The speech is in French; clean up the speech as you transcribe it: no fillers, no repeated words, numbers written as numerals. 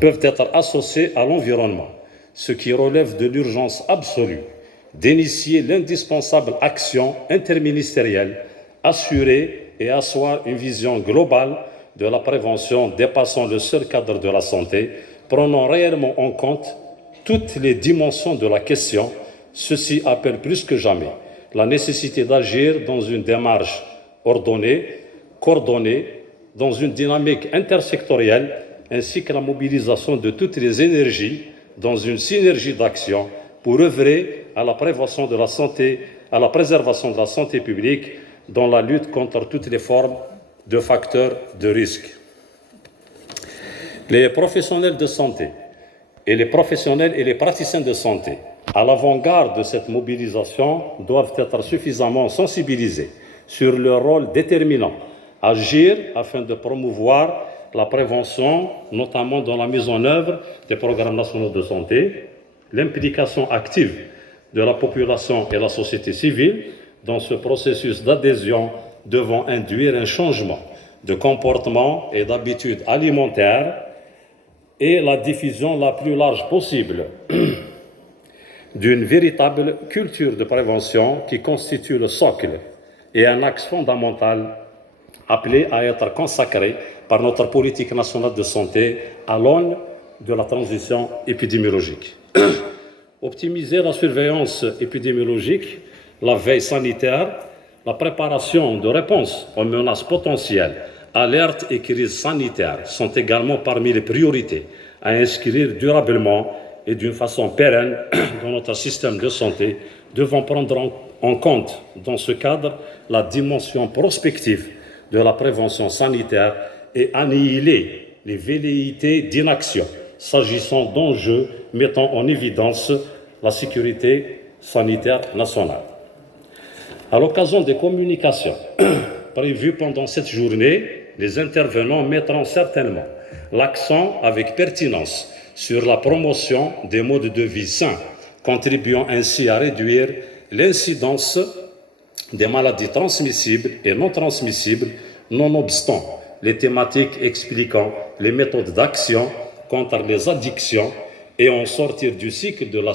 peuvent être associés à l'environnement, ce qui relève de l'urgence absolue d'initier l'indispensable action interministérielle, assurer et asseoir une vision globale de la prévention dépassant le seul cadre de la santé, prenant réellement en compte toutes les dimensions de la question. Ceci appelle plus que jamais la nécessité d'agir dans une démarche ordonnée, coordonnée, dans une dynamique intersectorielle, ainsi que la mobilisation de toutes les énergies dans une synergie d'action pour œuvrer à la prévention de la santé, à la préservation de la santé publique dans la lutte contre toutes les formes de facteurs de risque. Les professionnels de santé et les professionnels et les praticiens de santé à l'avant-garde de cette mobilisation doivent être suffisamment sensibilisés sur leur rôle déterminant, agir afin de promouvoir la prévention, notamment dans la mise en œuvre des programmes nationaux de santé, l'implication active de la population et la société civile dans ce processus d'adhésion devant induire un changement de comportement et d'habitudes alimentaires et la diffusion la plus large possible d'une véritable culture de prévention qui constitue le socle et un axe fondamental appelé à être consacré par notre politique nationale de santé à l'aune de la transition épidémiologique. Optimiser la surveillance épidémiologique, la veille sanitaire, la préparation de réponses aux menaces potentielles, alertes et crises sanitaires sont également parmi les priorités à inscrire durablement et d'une façon pérenne dans notre système de santé, devant prendre en compte dans ce cadre la dimension prospective de la prévention sanitaire et annihiler les velléités d'inaction s'agissant d'enjeux mettant en évidence la sécurité sanitaire nationale. À l'occasion des communications prévues pendant cette journée, les intervenants mettront certainement l'accent avec pertinence sur la promotion des modes de vie sains, contribuant ainsi à réduire l'incidence des maladies transmissibles et non transmissibles, nonobstant les thématiques expliquant les méthodes d'action contre les addictions et en sortir du cycle de la